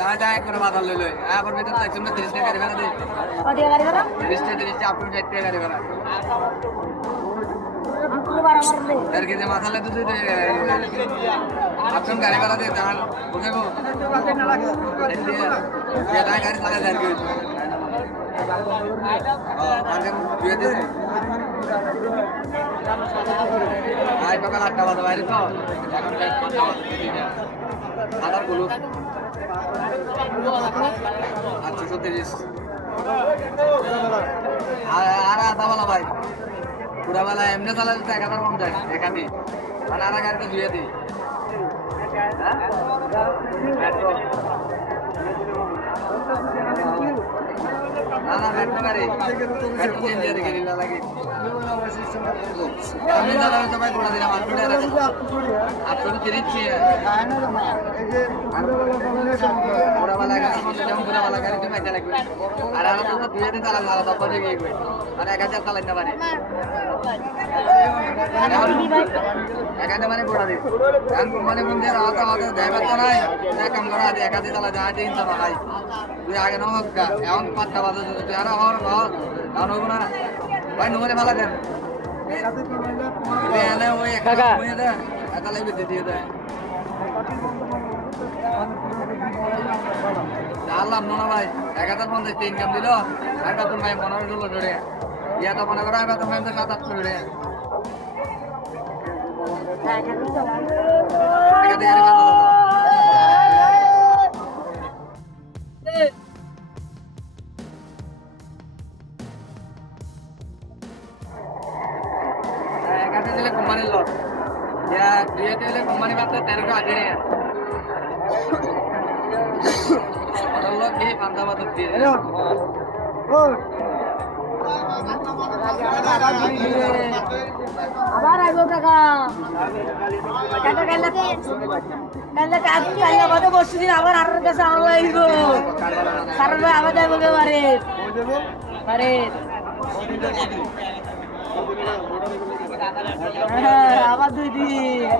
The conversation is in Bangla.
দাঁড়া করে মাথা লই লই আবার বেতন তাই তুমি 30 টাকা গাড়ি ভাড়া দে কত গাড়ি ভাড়া 30 টাকা আপনি 60 টাকা গাড়ি ভাড়া আঙ্কুল বার আমার দে এর কি যে মাথা লই তুই আপনি গাড়ি ভাড়া দে দাঁড় বুঝাবো ये दाई गाड़ी चला जा रही है आगे ये दे आई पकड़ आटा वाला बाहर तो आधार बोलो अच्छा तो तेरे आरा आधा वाला भाई पूरा वाला एमने चला जाता है कदर कम जाए एक आदमी आरा गाड़ी तो दुए दी ना ना बैठ कर रे बैठ के इंडिया के लिए लगी हमने दादा तो भाई थोड़ा दिन मार पड़े आप तो तिरिच है पूरा वाला का हम पूरा वाला का तो मैं चला गया अरे आना तो दुए दिन चला मारा तो पड़े गई अरे एक हजार चला ना बारे এখানে মানে পড়া দে কারণ মানে বন্ধে রাত আমাদের ড্রাইভার তো নাই না কাম করা দে একাতে চালা যায় দিন তো ভাই তুই আগে না হোক এখন পাঁচটা বাজে তুই আর হর হর কারণ হইব না ভাই নোরে ভালো দেন এনে ওই একা কইয়া দে একা লাগবে দিয়ে দে জানলাম না ভাই 1050 ইনকাম দিল আর বেতন ভাই 15 ডলার ধরে ইয়া তো মনে করো বেতন ভাই 7-8 করে কোম্পানির লস কোম্পানি বাদ 13 আগে লোক কি পান্তাবাদ দিয়ে আবার আইবো কাকা কাকা কাইলা কাইলা কত বসছিস আবার আর কাছে আইবো কারণ ভাই আবার যাইবো কে পারে আবার 2 দিন